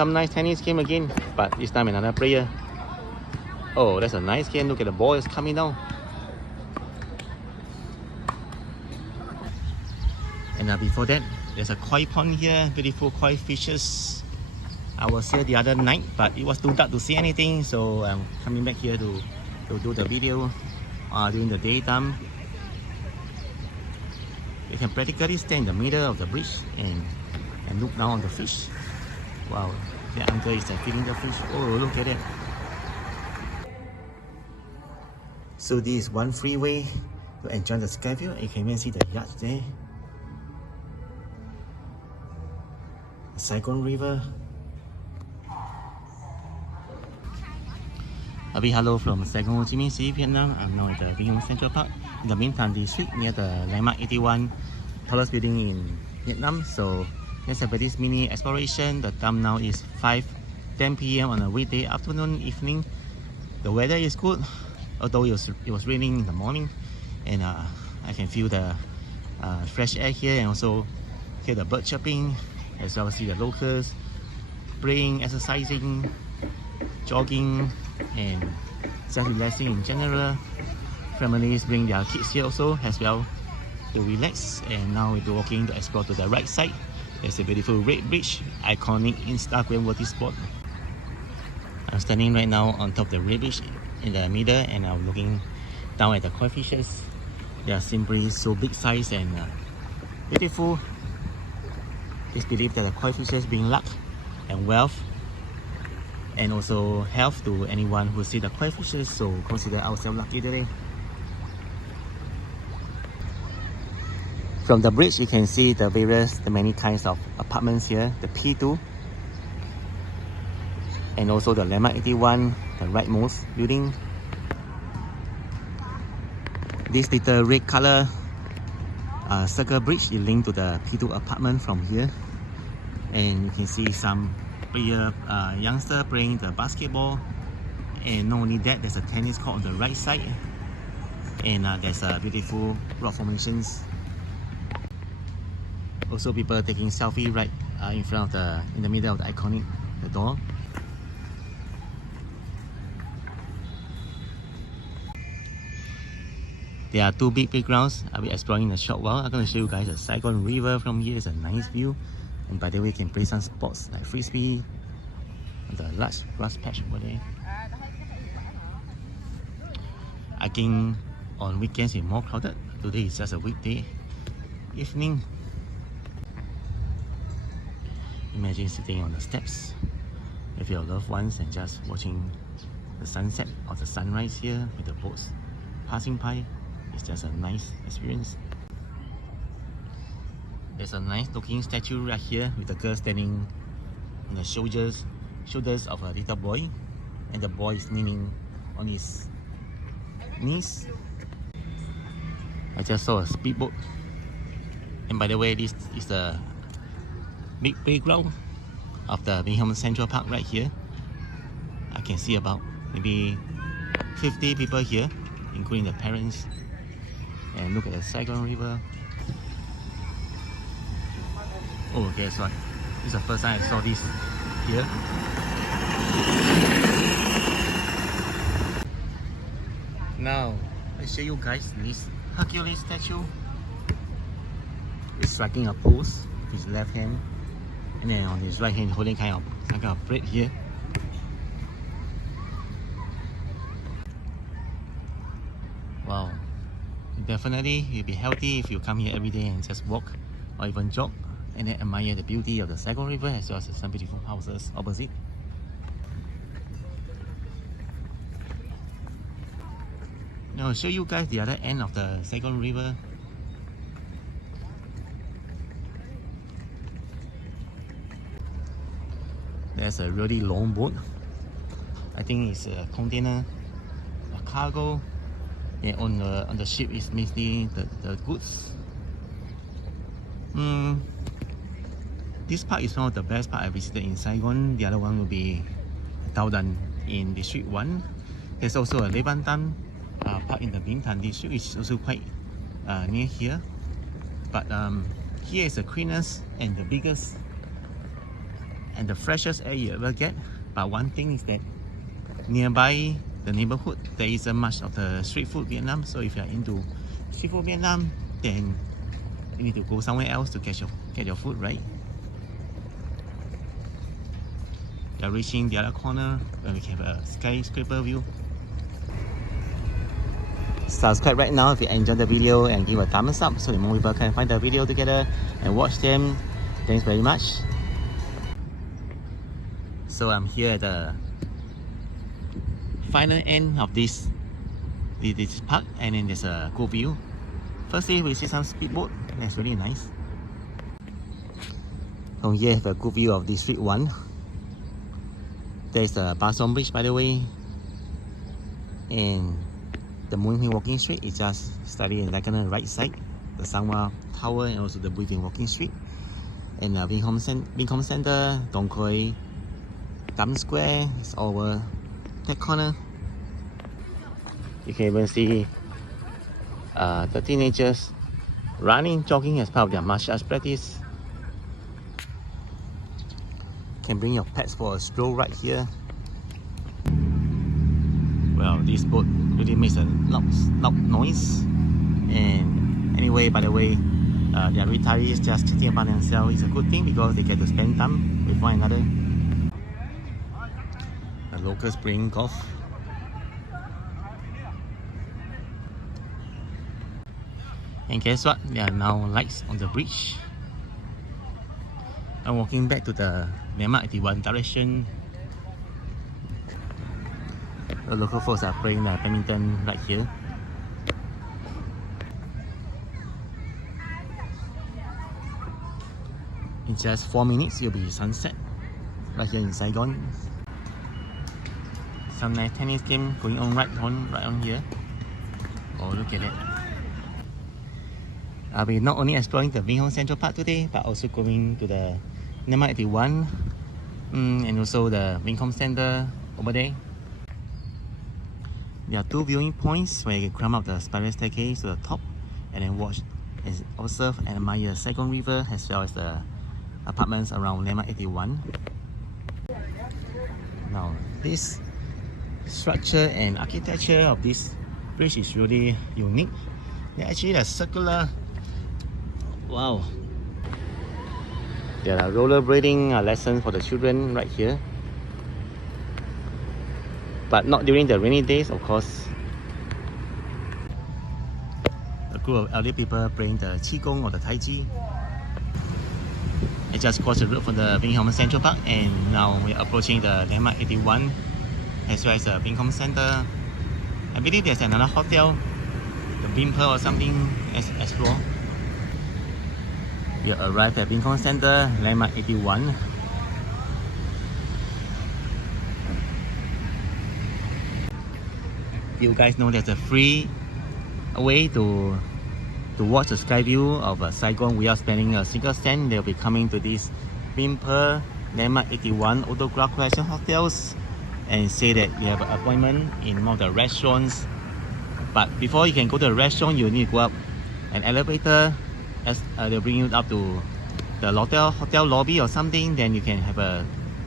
some nice tennis game again, but this time another player. Oh, that's a nice game. Look at the ball is coming down. And before that, there's a koi pond here, beautiful koi fishes. I was here the other night, but it was too dark to see anything, so I'm coming back here to do the video during the daytime. You can practically stand in the middle of the bridge and look down on the fish. Wow, the uncle is feeding the fish. Oh, look at it. So this is one freeway to enjoy the sky view. You can even see the yachts there. The Saigon River. A big hello from Saigon Ho Chi Minh City, Vietnam. I'm now at the Vinhomes Central Park in the Minh district near the landmark 81 tallest building in Vietnam. So let's have this mini exploration. The time now is 5:10 p.m. on a weekday afternoon, evening. The weather is good, although it was raining in the morning, and I can feel the fresh air here, and also hear the bird chirping, as well as see the locals playing, exercising, jogging, and just relaxing in general. Families bring their kids here also as well to relax. And now we're walking to explore to the right side. There's a beautiful red bridge, iconic Instagram worthy spot. I'm standing right now on top of the red bridge in the middle, and I'm looking down at the koi fishes. They are simply so big size and beautiful. It's believed that the koi fishes bring luck and wealth, and also health to anyone who see the koi fishes, so consider ourselves lucky today. From the bridge, you can see the many kinds of apartments here, the P2, and also the landmark 81, the rightmost building. This little red color circle bridge is linked to the P2 apartment from here, and you can see some youngster playing the basketball. And not only that, there's a tennis court on the right side, and there's a beautiful rock formations. Also, people taking selfie right in the middle of the iconic door. There are two big playgrounds I'll be exploring in a short while. I'm going to show you guys the Saigon River from here. It's a nice view. And by the way, you can play some sports like frisbee on the large grass patch over there. I think on weekends it's more crowded. Today is just a weekday evening. Imagine sitting on the steps with your loved ones and just watching the sunset or the sunrise here with the boats passing by. It's just a nice experience. There's a nice looking statue right here with the girl standing on the shoulders of a little boy, and the boy is kneeling on his knees. I just saw a speedboat. And by the way, this is the big playground of the Vinhomes Central Park right here. I can see about maybe 50 people here, including the parents. And look at the Saigon River. Oh, guess what? This is the first time I saw this here. Now, I show you guys this Hercules statue. He's striking a pose with his left hand, and then on his right hand holding some kind of plate here. Wow. Definitely, you'll be healthy if you come here every day and just walk or even jog, and then admire the beauty of the Saigon River as well as some beautiful houses opposite. Now I'll show you guys the other end of the Saigon River. There's a really long boat. I think it's a container, a cargo. And on the ship is mainly the goods. This park is one of the best park I visited in Saigon. The other one will be Tao Dan in District 1. There's also a Levantan park in the Binh Tan district, which is also quite near here. But here is the cleanest and the biggest and the freshest air you ever get. But one thing is that nearby the neighborhood, there isn't much of the street food Vietnam. So if you're into street food Vietnam, then you need to go somewhere else to get your food, right? We are reaching the other corner where we can have a skyscraper view. Subscribe right now if you enjoyed the video and give a thumbs up so that more people can find the video together and watch them. Thanks very much. So I'm here at the final end of this park, and then there's a good view. Firstly, we see some speedboat. That's really nice. From here, I have a good view of District 1. There's a Basong Bridge, by the way, and the Moon Hill Walking Street is just slightly like on the right side. The Saigon Tower and also the breathtaking Walking Street. And Vinhomes Center, Dong Khoi, Times Square is over that corner. You can even see the teenagers running, jogging as part of their martial arts practice. You can bring your pets for a stroll right here. Well, this boat really makes a loud noise. And anyway, by the way, their retirees just chatting about themselves is a good thing because they get to spend time with one another. The locals playing golf. And guess what? There are now lights on the bridge. I'm walking back to the landmark 81 direction. The local folks are playing the badminton right here. In just 4 minutes, you'll be sunset right here in Saigon. Some nice tennis game going on right on here. Oh, look at it. I'll be not only exploring the Vinhomes Central Park today, but also going to the landmark 81 and also the Vinhomes Center over there. There are 2 viewing points where you can climb up the spiral staircase to the top and then watch and observe and admire the Saigon River as well as the apartments around landmark 81. Now, this structure and architecture of this bridge is really unique. They're actually a circular. Wow. There are rollerblading lessons for the children right here. But not during the rainy days, of course. A group of elderly people playing the Qigong or the Tai Chi. I just crossed the road from the Vinhomes Central Park and now we're approaching the landmark 81 as well as the Vinhomes Center. I believe there's another hotel, the Bimper or something, explore. We arrived at Vinhomes Center, landmark 81. You guys know there's a free way to watch the sky view of Saigon without spending a single cent. They'll be coming to this Bimper landmark 81 autograph collection hotels and say that you have an appointment in one of the restaurants. But before you can go to the restaurant, you need to go up an elevator as they'll bring you up to the hotel lobby or something. Then you can have a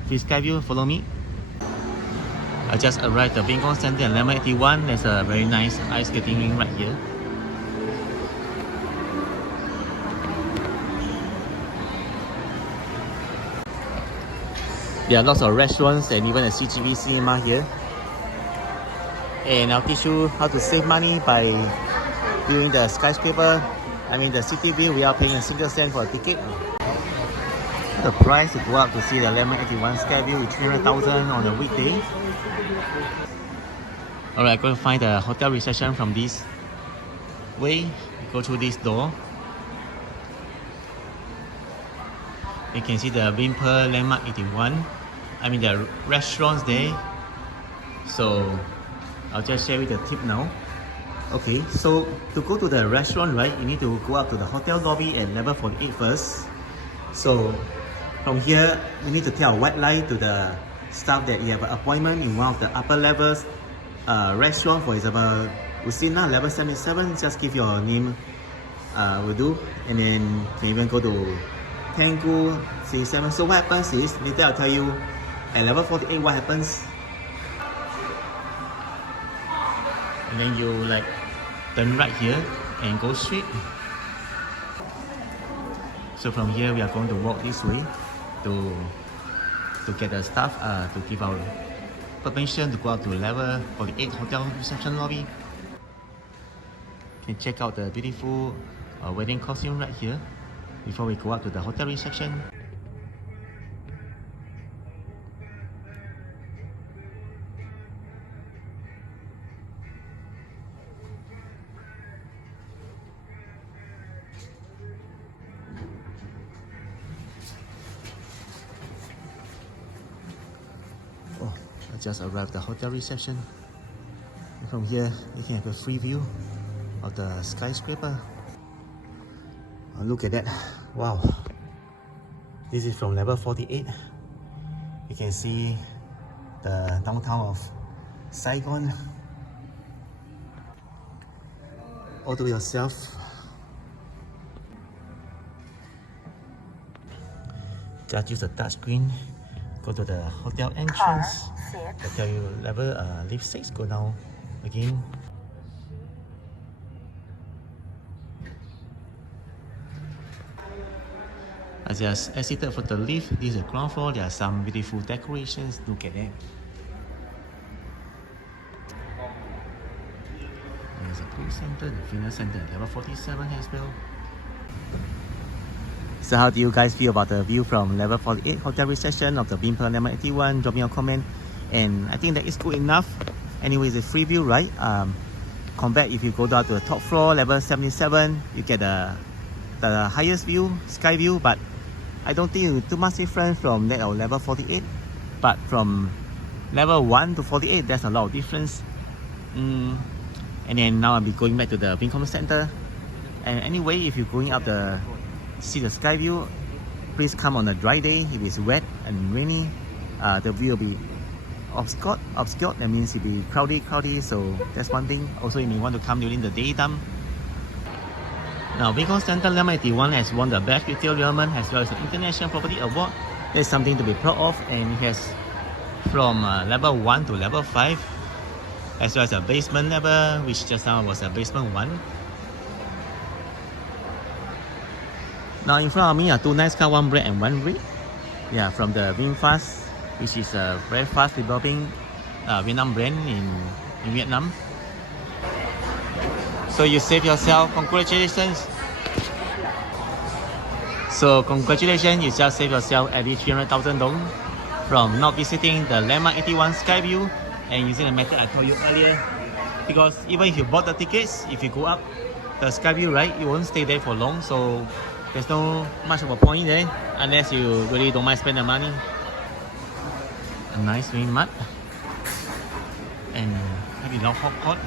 free sky view. Follow me. I just arrived at the Vinhomes Center and landmark 81. There's a very nice ice skating rink right here. There are lots of restaurants and even a CGV cinema here. And I'll teach you how to save money by viewing the skyscraper. I mean the city view without paying a single cent for a ticket. The price to go up to see the landmark 81 sky view is 300,000 on a weekday. Alright, go find the hotel reception from this way. Go through this door. You can see the Bimper landmark 81. I mean the restaurants there. So I'll just share with the tip now. Okay, so to go to the restaurant, right, you need to go up to the hotel lobby at level 48 first. So from here, you need to tell a white lie to the staff that you have an appointment in one of the upper levels restaurant. For example, Usina level 77. Just give your name, will do, and then you can even go to Tango 37. So what happens is, later I'll tell you at level 48 what happens. And then you like turn right here and go straight. So from here we are going to walk this way to get the staff to give our permission to go up to level 48 hotel reception lobby. You can check out the beautiful wedding costume right here before we go up to the hotel reception. Oh, I just arrived at the hotel reception. And from here, you can have a free view of the skyscraper. Oh, look at that. Wow. This is from level 48. You can see the downtown of Saigon. All the way yourself. Just use the touch screen. Go to the hotel entrance. They tell you level lift 6. Go down again. I just exited for the lift. This is the ground floor. There are some beautiful decorations. Look at that. There's a pool center, the fitness center, level 47 as well. So how do you guys feel about the view from level 48 hotel reception of the Vinhomes Landmark 81? Drop me a comment. And I think that is good enough. Anyway, it's a free view, right? Compared if you go down to the top floor, level 77, you get the highest view, sky view, but I don't think it's too much different from that of level 48. But from level 1 to 48, there's a lot of difference. And then now I'll be going back to the Vinhomes Center. And anyway, if you're going up the see the sky view, please come on a dry day. If it's wet and rainy, the view will be obscured. That means it'll be cloudy. So that's one thing. Also, you may want to come during the daytime. Now, Vinhomes Central Landmark 81 has won the Best Retail Development as well as the International Property Award. That's something to be proud of, and it has from level 1 to level 5, as well as a basement level, which just now was a basement 1. Now, in front of me are two nice cars, one black and one red. Yeah, from the VinFast, which is a very fast developing Vietnam brand in Vietnam. So you save yourself, congratulations. So congratulations, you just save yourself at least 300,000 dong from not visiting the Landmark 81 Skyview and using the method I told you earlier. Because even if you bought the tickets, if you go up the Skyview, right, you won't stay there for long. So there's no much of a point there unless you really don't mind spending the money. A nice green mud and maybe not hot.